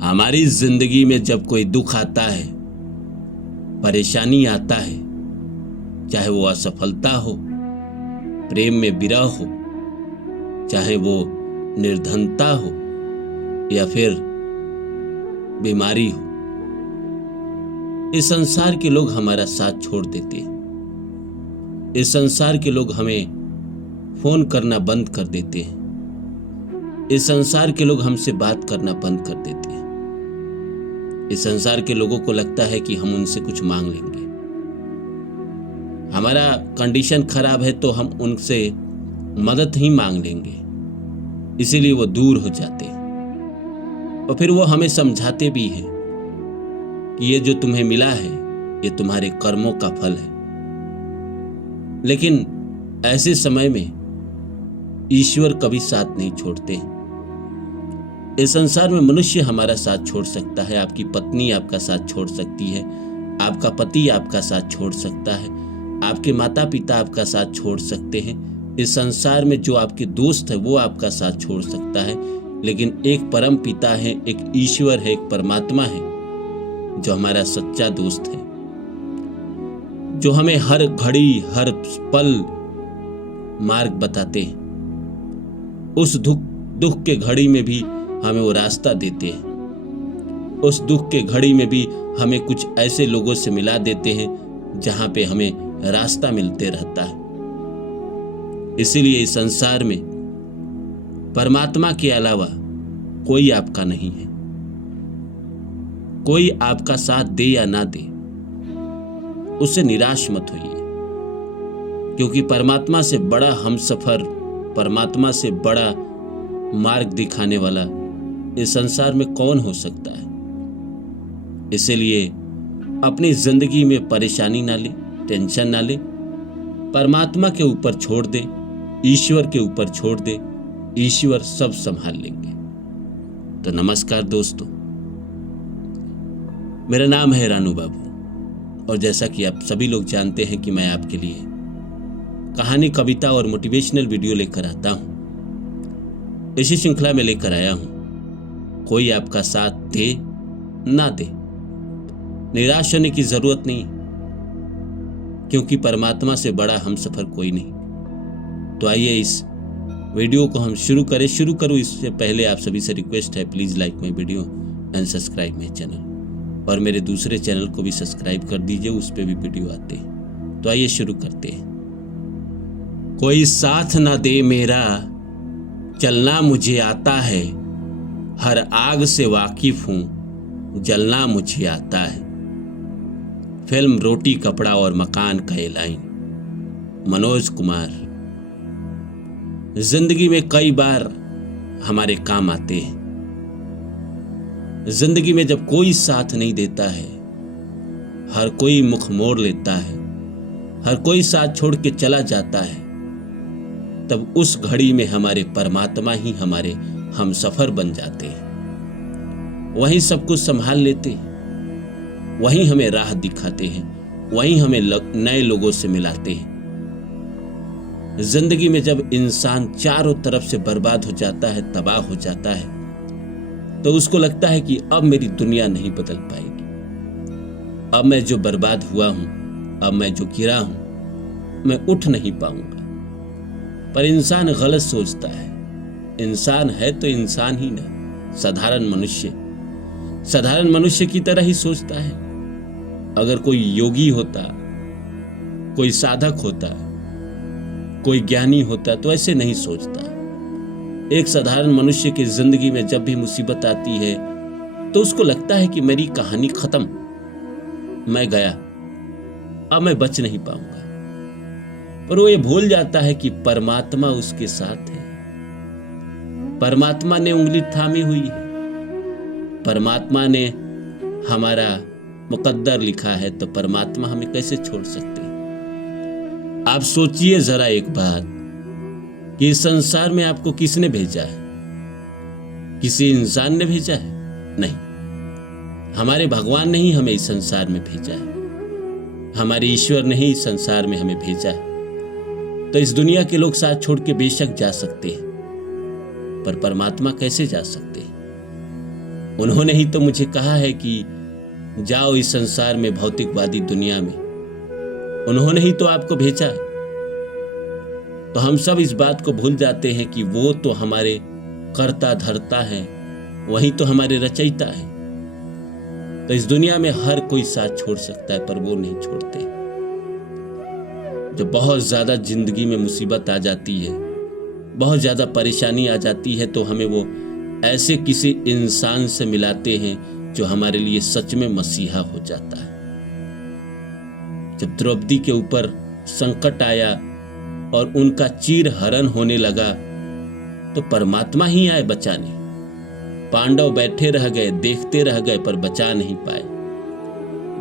हमारी जिंदगी में जब कोई दुख आता है, परेशानी आता है, चाहे वो असफलता हो, प्रेम में विरह हो, चाहे वो निर्धनता हो या फिर बीमारी हो, इस संसार के लोग हमारा साथ छोड़ देते हैं। इस संसार के लोग हमें फोन करना बंद कर देते हैं। इस संसार के लोग हमसे बात करना बंद कर देते हैं। इस संसार के लोगों को लगता है कि हम उनसे कुछ मांग लेंगे। हमारा कंडीशन खराब है तो हम उनसे मदद ही मांग लेंगे, इसीलिए वो दूर हो जाते हैं। और फिर वो हमें समझाते भी हैं कि ये जो तुम्हें मिला है ये तुम्हारे कर्मों का फल है। लेकिन ऐसे समय में ईश्वर कभी साथ नहीं छोड़ते। इस संसार में मनुष्य हमारा साथ छोड़ सकता है, आपकी पत्नी आपका साथ छोड़ सकती है, आपका पति आपका साथ छोड़ सकता है, आपके माता पिता आपका साथ छोड़ सकते हैं। इस संसार में जो आपके दोस्त है वो आपका साथ छोड़ सकता है, लेकिन एक परम पिता है, एक ईश्वर है, एक परमात्मा है जो हमारा सच्चा दोस्त है, जो हमें हर घड़ी हर पल मार्ग बताते हैं। उस दुख के घड़ी में भी हमें वो रास्ता देते हैं। उस दुख के घड़ी में भी हमें कुछ ऐसे लोगों से मिला देते हैं जहां पे हमें रास्ता मिलते रहता है। इसीलिए इस संसार में परमात्मा के अलावा कोई आपका नहीं है। कोई आपका साथ दे या ना दे, उससे निराश मत होइए, क्योंकि परमात्मा से बड़ा हमसफर, परमात्मा से बड़ा मार्ग दिखाने वाला इस संसार में कौन हो सकता है। इसलिए अपनी जिंदगी में परेशानी ना ले, टेंशन ना ले, परमात्मा के ऊपर छोड़ दे, ईश्वर के ऊपर छोड़ दे, ईश्वर सब संभाल लेंगे। तो नमस्कार दोस्तों, मेरा नाम है रानू बाबू और जैसा कि आप सभी लोग जानते हैं कि मैं आपके लिए कहानी, कविता और मोटिवेशनल वीडियो लेकर आता हूं। इसी श्रृंखला में लेकर आया हूं, कोई आपका साथ दे ना दे, निराश होने की जरूरत नहीं, क्योंकि परमात्मा से बड़ा हमसफर कोई नहीं। तो आइए इस वीडियो को हम शुरू करें। शुरू करूं इससे पहले आप सभी से रिक्वेस्ट है, please like my video and subscribe my channel, और मेरे दूसरे चैनल को भी सब्सक्राइब कर दीजिए, उस पर भी वीडियो आते हैं। तो आइए शुरू करते हैं। कोई साथ ना दे मेरा, चलना मुझे आता है, हर आग से वाकिफ हूं, जलना मुझे आता है। फिल्म रोटी कपड़ा और मकान का ये लाइन, मनोज कुमार। जिंदगी में कई बार हमारे काम आते हैं। जिंदगी में जब कोई साथ नहीं देता है, हर कोई मुख मोड़ लेता है, हर कोई साथ छोड़ के चला जाता है, तब उस घड़ी में हमारे परमात्मा ही हमारे हम सफर बन जाते हैं। वहीं सब कुछ संभाल लेते हैं, वहीं हमें राह दिखाते हैं, वहीं हमें नए लोगों से मिलाते हैं। जिंदगी में जब इंसान चारों तरफ से बर्बाद हो जाता है, तबाह हो जाता है, तो उसको लगता है कि अब मेरी दुनिया नहीं बदल पाएगी, अब मैं जो बर्बाद हुआ हूं, अब मैं जो गिरा हूं, मैं उठ नहीं पाऊंगा। पर इंसान गलत सोचता है। इंसान है तो इंसान ही ना, साधारण मनुष्य की तरह ही सोचता है। अगर कोई योगी होता, कोई साधक होता, कोई ज्ञानी होता तो ऐसे नहीं सोचता। एक साधारण मनुष्य की जिंदगी में जब भी मुसीबत आती है तो उसको लगता है कि मेरी कहानी खत्म, मैं गया, अब मैं बच नहीं पाऊंगा। पर वो ये भूल जाता है कि परमात्मा उसके साथ है। परमात्मा ने उंगली थामी हुई है, परमात्मा ने हमारा मुकद्दर लिखा है, तो परमात्मा हमें कैसे छोड़ सकते हैं। आप सोचिए जरा एक बात कि इस संसार में आपको किसने भेजा है? किसी इंसान ने भेजा है? नहीं, हमारे भगवान ने ही हमें इस संसार में भेजा है, हमारे ईश्वर ने ही इस संसार में हमें भेजा है। तो इस दुनिया के लोग साथ छोड़ के बेशक जा सकते हैं, पर परमात्मा कैसे जा सकते हैं? उन्होंने ही तो मुझे कहा है कि जाओ इस संसार में, भौतिकवादी दुनिया में। उन्होंने ही तो आपको भेजा है। तो हम सब इस बात को भूल जाते हैं कि वो तो हमारे कर्ता धर्ता है, वही तो हमारे रचयिता है। तो इस दुनिया में हर कोई साथ छोड़ सकता है, पर वो नहीं छोड़ते। जब बहुत ज्यादा जिंदगी में मुसीबत आ जाती है, बहुत ज्यादा परेशानी आ जाती है, तो हमें वो ऐसे किसी इंसान से मिलाते हैं जो हमारे लिए सच में मसीहा हो जाता है। जब द्रौपदी के ऊपर संकट आया और उनका चीर हरण होने लगा, तो परमात्मा ही आए बचाने। पांडव बैठे रह गए, देखते रह गए, पर बचा नहीं पाए।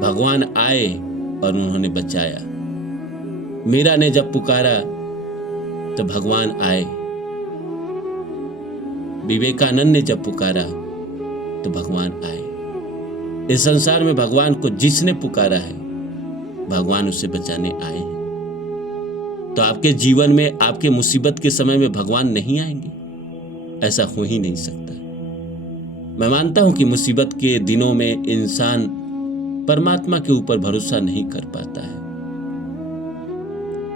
भगवान आए और उन्होंने बचाया। मीरा ने जब पुकारा तो भगवान आए। विवेकानंद ने जब पुकारा तो भगवान आए। इस संसार में भगवान को जिसने पुकारा है, भगवान उसे बचाने आए हैं। तो आपके जीवन में, आपके मुसीबत के समय में भगवान नहीं आएंगे? ऐसा हो ही नहीं सकता। मैं मानता हूं कि मुसीबत के दिनों में इंसान परमात्मा के ऊपर भरोसा नहीं कर पाता है।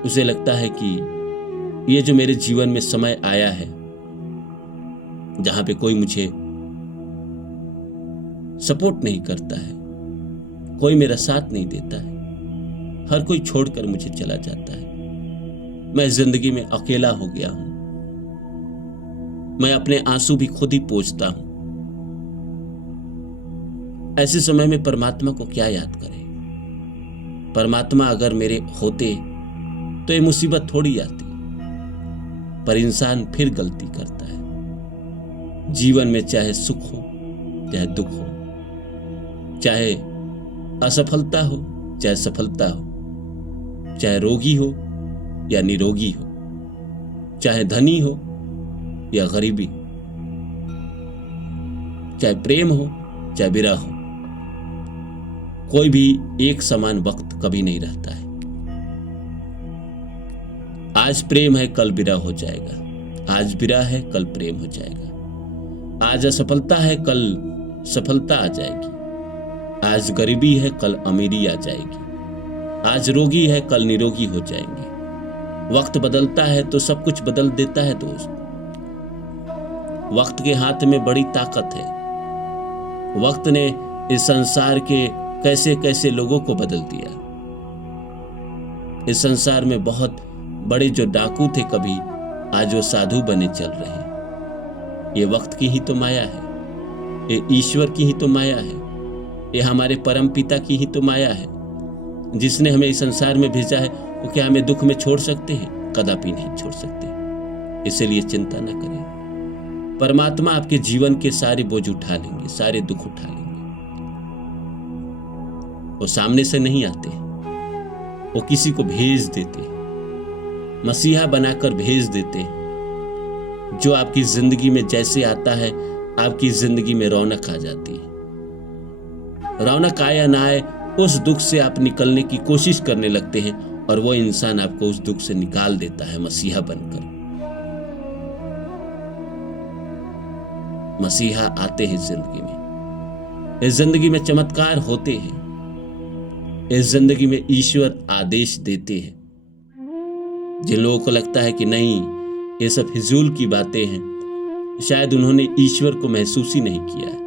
उसे लगता है कि ये जो मेरे जीवन में समय आया है, जहां पे कोई मुझे सपोर्ट नहीं करता है, कोई मेरा साथ नहीं देता है, हर कोई छोड़कर मुझे चला जाता है, मैं जिंदगी में अकेला हो गया हूं, मैं अपने आंसू भी खुद ही पोंछता हूं। ऐसे समय में परमात्मा को क्या याद करें? परमात्मा अगर मेरे होते तो ये मुसीबत थोड़ी आती। पर इंसान फिर गलती करता है। जीवन में चाहे सुख हो, चाहे दुख हो, चाहे असफलता हो, चाहे सफलता हो, चाहे रोगी हो या निरोगी हो, चाहे धनी हो या गरीबी, चाहे प्रेम हो चाहे विरह हो, कोई भी एक समान वक्त कभी नहीं रहता है। आज प्रेम है, कल विरह हो जाएगा। आज विरह है, कल प्रेम हो जाएगा। आज असफलता है, कल सफलता आ जाएगी। आज गरीबी है, कल अमीरी आ जाएगी। आज रोगी है, कल निरोगी हो जाएंगे। वक्त बदलता है तो सब कुछ बदल देता है दोस्त। वक्त के हाथ में बड़ी ताकत है। वक्त ने इस संसार के कैसे कैसे लोगों को बदल दिया। इस संसार में बहुत बड़े जो डाकू थे कभी, आज वो साधु बने चल रहे हैं। ये वक्त की ही तो माया है, ये ईश्वर की ही तो माया है, ये हमारे परम पिता की ही तो माया है। जिसने हमें इस संसार में भेजा है, वो क्या हमें दुख में छोड़ सकते हैं? कदापि नहीं छोड़ सकते। इसलिए चिंता न करें। परमात्मा आपके जीवन के सारे बोझ उठा लेंगे, सारे दुख उठा लेंगे। वो सामने से नहीं आते, वो किसी को भेज देते, मसीहा बनाकर भेज देते, जो आपकी जिंदगी में जैसे आता है, आपकी जिंदगी में रौनक आ जाती है। रौनक आए या ना आए, उस दुख से आप निकलने की कोशिश करने लगते हैं और वो इंसान आपको उस दुख से निकाल देता है मसीहा बनकर। मसीहा आते हैं जिंदगी में। इस जिंदगी में चमत्कार होते हैं। इस जिंदगी में ईश्वर आदेश देते हैं। जिन लोगों को लगता है कि नहीं, ये सब फिजूल की बातें हैं, शायद उन्होंने ईश्वर को महसूस ही नहीं किया है।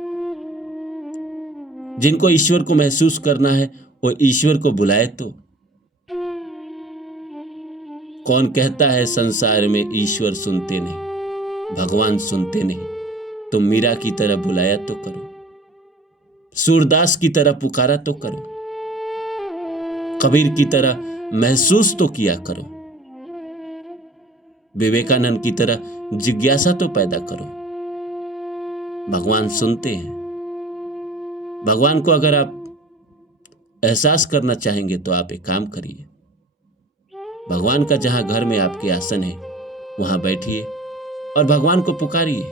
जिनको ईश्वर को महसूस करना है, वो ईश्वर को बुलाए तो। कौन कहता है संसार में ईश्वर सुनते नहीं, भगवान सुनते नहीं? तुम मीरा की तरह बुलाया तो करो, सूरदास की तरह पुकारा तो करो, कबीर की तरह महसूस तो किया करो, विवेकानंद की तरह जिज्ञासा तो पैदा करो। भगवान सुनते हैं। भगवान को अगर आप एहसास करना चाहेंगे तो आप एक काम करिए। भगवान का जहां घर में आपके आसन है, वहां बैठिए और भगवान को पुकारिए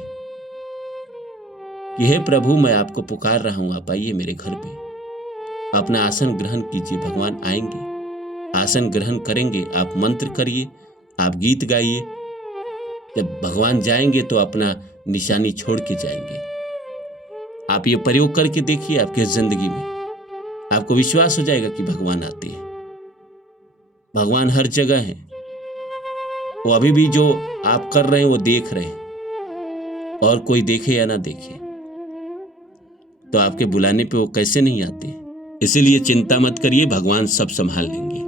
कि हे प्रभु, मैं आपको पुकार रहा हूं, आप आइए मेरे घर पे। अपना आसन ग्रहण कीजिए। भगवान आएंगे, आसन ग्रहण करेंगे। आप मंत्र करिए, आप गीत गाइए। जब भगवान जाएंगे तो अपना निशानी छोड़ के जाएंगे। आप ये प्रयोग करके देखिए आपके जिंदगी में, आपको विश्वास हो जाएगा कि भगवान आते हैं। भगवान हर जगह है। वो अभी भी जो आप कर रहे हैं वो देख रहे हैं, और कोई देखे या ना देखे, तो आपके बुलाने पे वो कैसे नहीं आते। इसीलिए चिंता मत करिए, भगवान सब संभाल लेंगे।